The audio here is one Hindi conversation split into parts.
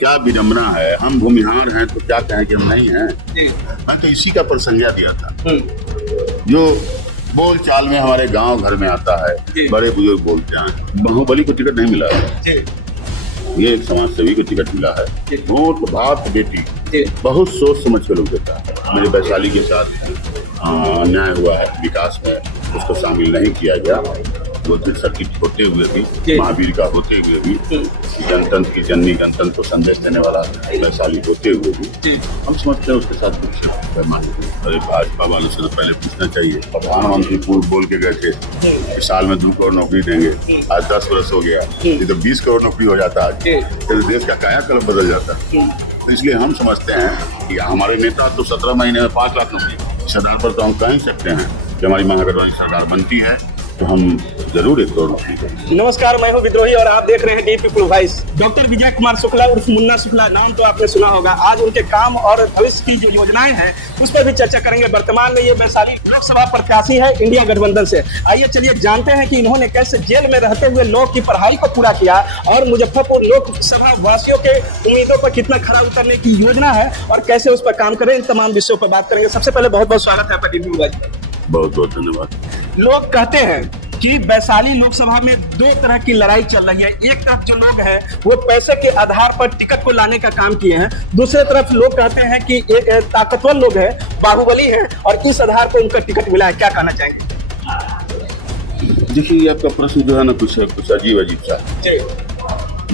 क्या विडम्बना है, हम भूमिहार हैं तो क्या कहें कि हम नहीं हैं। मैं तो इसी का प्रसंज्ञा दिया था। जो बोल चाल में हमारे गांव घर में आता है, बड़े बुजुर्ग बोलते हैं बाहुबली को टिकट नहीं मिला है, ये एक समाज सेवी को टिकट मिला है। वोट बाप बेटी बहुत सोच समझ के लोग देता है। मेरे वैशाली के साथ अन्याय हुआ है विकास में, उसको शामिल नहीं किया गया। गोदरेज सर्किट होते हुए भी, महावीर का होते हुए भी, गणतंत्र की जननी गणतंत्र को संदेश देने वाला वैशाली होते हुए भी हम समझते हैं उसके साथ कुछ बेईमानी। अरे भाजपा वालों से तो पहले पूछना चाहिए। प्रधानमंत्री पूर्व बोल के गए थे कि साल में 2 करोड़ नौकरी देंगे, आज 10 वर्ष हो गया, ये तो 20 करोड़ नौकरी हो जाता है, तो देश का कायाकल्प बदल जाता। तो इसलिए हम समझते हैं कि हमारे नेता तो 17 महीने में 5 लाख नौकरी, इस आधार पर तो हम कह ही सकते हैं कि हमारी महागठबंधन सरकार बनती है तो हम जरूर 1 करोड़ नौकरी करेंगे। नमस्कार, मैं हूं विद्रोही और आप देख रहे हैं D people voice. Doctor Vijay Kumar Shukla उर्फ मुन्ना शुक्ला, नाम तो आपने सुना होगा। आज उनके काम और भविष्य की जो योजनाएं हैं उस पर भी चर्चा करेंगे। वर्तमान में ये वैशाली लोकसभा प्रत्याशी है इंडिया गठबंधन से। आइए चलिए जानते हैं कि इन्होंने कैसे जेल में रहते हुए लॉ की पढ़ाई को पूरा किया और मुजफ्फरपुर लोकसभा वासियों के उम्मीदों पर कितना खरा उतरने की योजना है और कैसे उस पर काम करें। इन तमाम विषयों पर बात करेंगे। सबसे पहले बहुत बहुत स्वागत है आपका डी पीपल वॉइस। बहुत बहुत धन्यवाद। लोग कहते हैं कि वैशाली लोकसभा में 2 तरह की लड़ाई चल रही है। एक तरफ जो लोग हैं वो पैसे के आधार पर टिकट को लाने का काम किए हैं, दूसरे तरफ लोग कहते हैं कि एक ताकतवर लोग हैं, बाहुबली हैं और इस आधार पर उनका टिकट मिला है। क्या कहना चाहेंगे? देखिए, आपका प्रश्न जो है ना कुछ अजीब सा।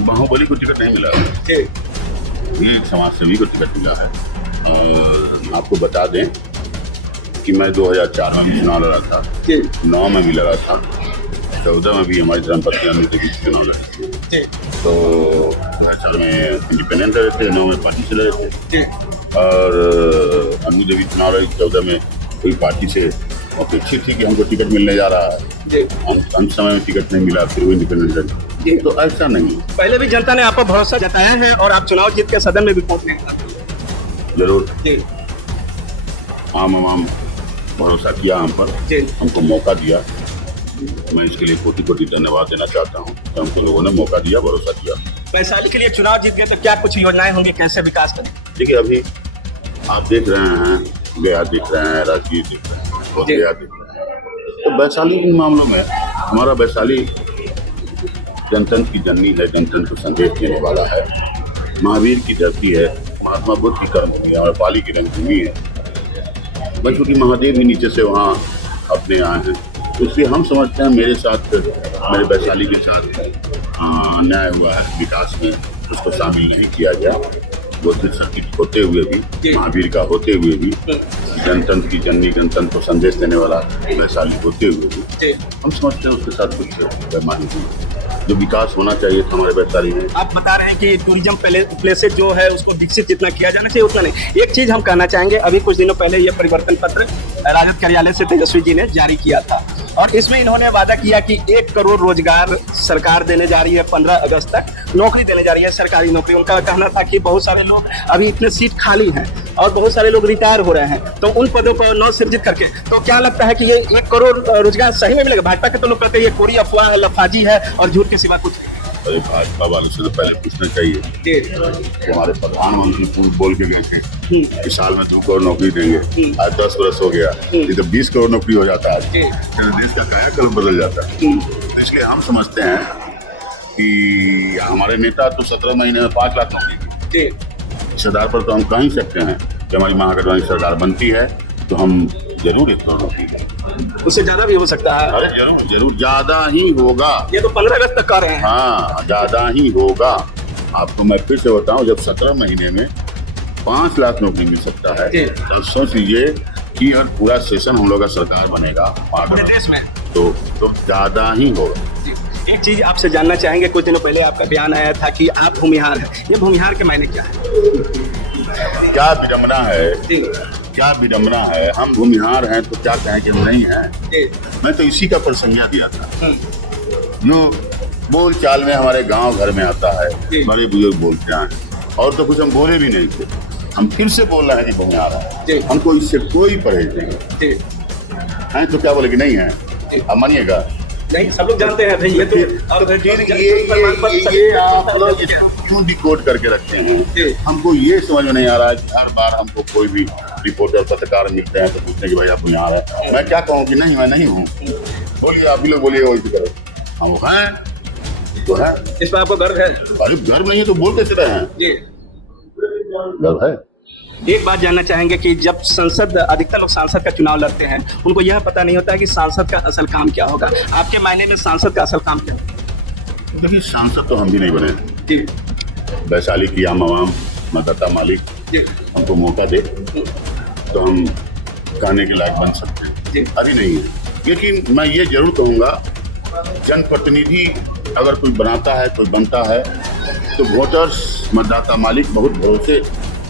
बाहुबली को टिकट नहीं मिला, ये एक समाज सेवी को टिकट मिला है। और आपको बता दें कि मैं 2004 में भी चुनाव लड़ा था, 9 में भी लड़ा था, 14 में भी हमारी धर्मपत्नी अनु देवी चुनाव लड़ी थी। तो 2004 में इंडिपेंडेंट लड़े थे, 9 में पार्टी से लड़े थे। और अनु देवी चुनाव लड़ी 14 में कोई पार्टी से अपेक्षित थी कि हमको टिकट मिलने जा रहा है, हम समय में टिकट नहीं मिला, फिर वो इंडिपेंडेंट लड़ी। तो ऐसा नहीं, पहले भी जनता ने आप पर भरोसा जताया है और आप चुनाव जीत के सदन में भी पहुंचने जरूर आम भरोसा किया हम पर, हमको मौका दिया। मैं इसके लिए कोटि कोटि धन्यवाद देना चाहता हूँ कि हमको लोगों ने मौका दिया, भरोसा दिया। वैशाली के लिए चुनाव जीत गए तो क्या कुछ योजनाएं होंगी, कैसे विकास करें? देखिए, अभी आप देख रहे हैं गया दिख रहे हैं, राजगीर दिख रहे हैं और गया दिख रहे हैं। तो वैशाली इन मामलों में हमारा वैशाली गणतंत्र की जननी है, गणतंत्र को संदेश देने वाला है, महावीर की धरती है, महात्मा बुद्ध की कर्मभूमि है और पाली की रंगभूमि है। क्योंकि महादेव भी नीचे से वहाँ अपने आए हैं, इसलिए हम समझते हैं मेरे साथ, मेरे वैशाली के साथ अन्याय हुआ है विकास में, उसको शामिल नहीं किया गया। गोदरेज सर्किट होते हुए भी, महावीर का होते हुए भी, गणतंत्र की जननी गणतंत्र को संदेश देने वाला वैशाली होते हुए भी हम समझते हैं उसके साथ कुछ बेईमानी हुई। जो विकास होना चाहिए था हमारे वैशाली में। आप बता रहे हैं कि टूरिज्म प्लेसेज जो है उसको विकसित जितना किया जाना चाहिए उतना नहीं। एक चीज हम कहना चाहेंगे, अभी कुछ दिनों पहले ये परिवर्तन पत्र राजद कार्यालय से तेजस्वी जी ने जारी किया था और इसमें इन्होंने वादा किया कि 1 करोड़ रोजगार सरकार देने जा रही है, 15 अगस्त तक नौकरी देने जा रही है, सरकारी नौकरी। उनका कहना था कि बहुत सारे लोग अभी इतने सीट खाली हैं और बहुत सारे लोग रिटायर हो रहे हैं, तो उन पदों को नव सृजित करके, तो क्या लगता है कि ये 1 करोड़ रोजगार सही में मिलेगा? भाजपा के तो लोग कहते हैं ये कोरी अफवाह है, लफाजी है और झूठ के सिवा कुछ। अरे भाजपा वालों से तो पहले पूछना चाहिए कि हमारे प्रधानमंत्री पूर्व बोल के गए थे कि साल में 2 करोड़ नौकरी देंगे, आज 10 वर्ष हो गया, ये तो 20 करोड़ नौकरी हो जाता है, तो देश का कायाकल्प बदल जाता है। तो इसलिए हम समझते हैं कि हमारे नेता तो 17 महीने में 5 लाख नौकरी, इस आधार पर तो हम कह ही सकते हैं कि हमारी महागठबंधन सरकार बनती है तो हम जरूर 1 करोड़ नौकरी करेंगे। उससे ज्यादा भी हो सकता है। अरे जरूर ज्यादा ही होगा। ये तो 15 अगस्त तक कर रहे हैं। हाँ, ज्यादा ही होगा। आपको मैं फिर से बताऊं, जब 17 महीने में 5 लाख नौकरी मिल सकता है तो सोच लीजिए कि हर पूरा सेशन हम लोग का सरकार बनेगा पूरे देश में, तो ज्यादा ही होगा। एक चीज आपसे जानना चाहेंगे, कुछ दिनों पहले आपका बयान आया था कि आप भूमिहार हैं। ये भूमिहार के मायने क्या है? क्या विडम्बना है, क्या विडम्बना है, हम भूमिहार हैं तो क्या कहें कि हम नहीं हैं। मैं तो इसी का प्रसंज्ञा दिया था। जो बोल चाल में हमारे गांव घर में आता है, बड़े बुजुर्ग बोलते हैं, और तो कुछ हम बोले भी नहीं थे, हम फिर से बोल रहे हैं कि भूमिहार हैं। हमको इससे कोई परहेज नहीं है। तो क्या बोले कि नहीं है, आप मानिएगा? नहीं, सब लोग जानते हैं भाई, ये तो ये आप लोग क्यों डिकोड करके रखते हैं? हमको ये समझ में नहीं आ रहा है कि हर बार हमको कोई भी रिपोर्टर पत्रकार मिलते हैं तो पूछते हैं कि भाई आप यहाँ है, मैं क्या कहूँ कि नहीं मैं नहीं हूँ। बोलिए आप भी लोग बोलिए वैसे करो, हम हैं तो है। इस पर आपको गर्व है? अरे गर्व नहीं है तो बोल कैसे रहे हैं? जी। गर्व है। एक बात जानना चाहेंगे कि जब संसद, अधिकतर लोग सांसद का चुनाव लड़ते हैं, उनको यह पता नहीं होता है कि सांसद का असल काम क्या होगा। आपके मायने में सांसद का असल काम क्या होगा? देखिए सांसद तो हम भी नहीं बने, जी वैशाली की आम आवाम मतदाता मालिक जी हमको मौका दे तो हम कहने के लायक बन सकते हैं, जी। अभी नहीं है। लेकिन मैं ये जरूर कहूँगा, जनप्रतिनिधि अगर कोई बनाता है, कोई बनता है, तो वोटर्स, मतदाता मालिक बहुत भरोसे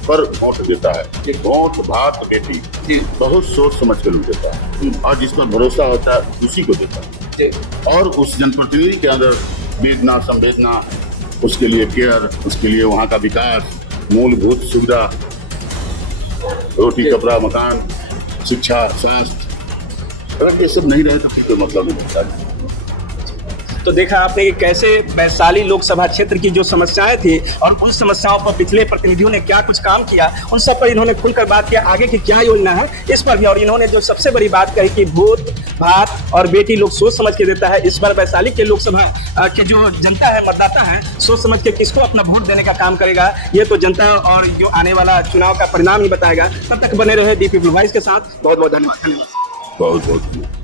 पर वोट देता है। वोट भात बेटी बहुत सोच समझ कर देता है, और जिस पर भरोसा होता है उसी को देता है। और उस जनप्रतिनिधि के अंदर वेदना, संवेदना, उसके लिए केयर, उसके लिए वहाँ का विकास, मूलभूत सुविधा, रोटी कपड़ा मकान, शिक्षा, स्वास्थ्य, अगर ये सब नहीं रहे तो फिर कोई मतलब नहीं होता। तो देखा आपने कि कैसे वैशाली लोकसभा क्षेत्र की जो समस्याएं थी और उन समस्याओं पर पिछले प्रतिनिधियों ने क्या कुछ काम किया, उन सब पर इन्होंने खुलकर बात किया। आगे की क्या योजना है इस पर भी, और इन्होंने जो सबसे बड़ी बात कही कि भूत भात और बेटी लोग सोच समझ के देता है। इस बार वैशाली के लोकसभा के जो जनता है, मतदाता है, सोच समझ के किसको अपना वोट देने का काम करेगा, ये तो जनता और जो आने वाला चुनाव का परिणाम ही बताएगा। तब तक बने रहे दी पीपल वॉइस के साथ। बहुत बहुत धन्यवाद। बहुत बहुत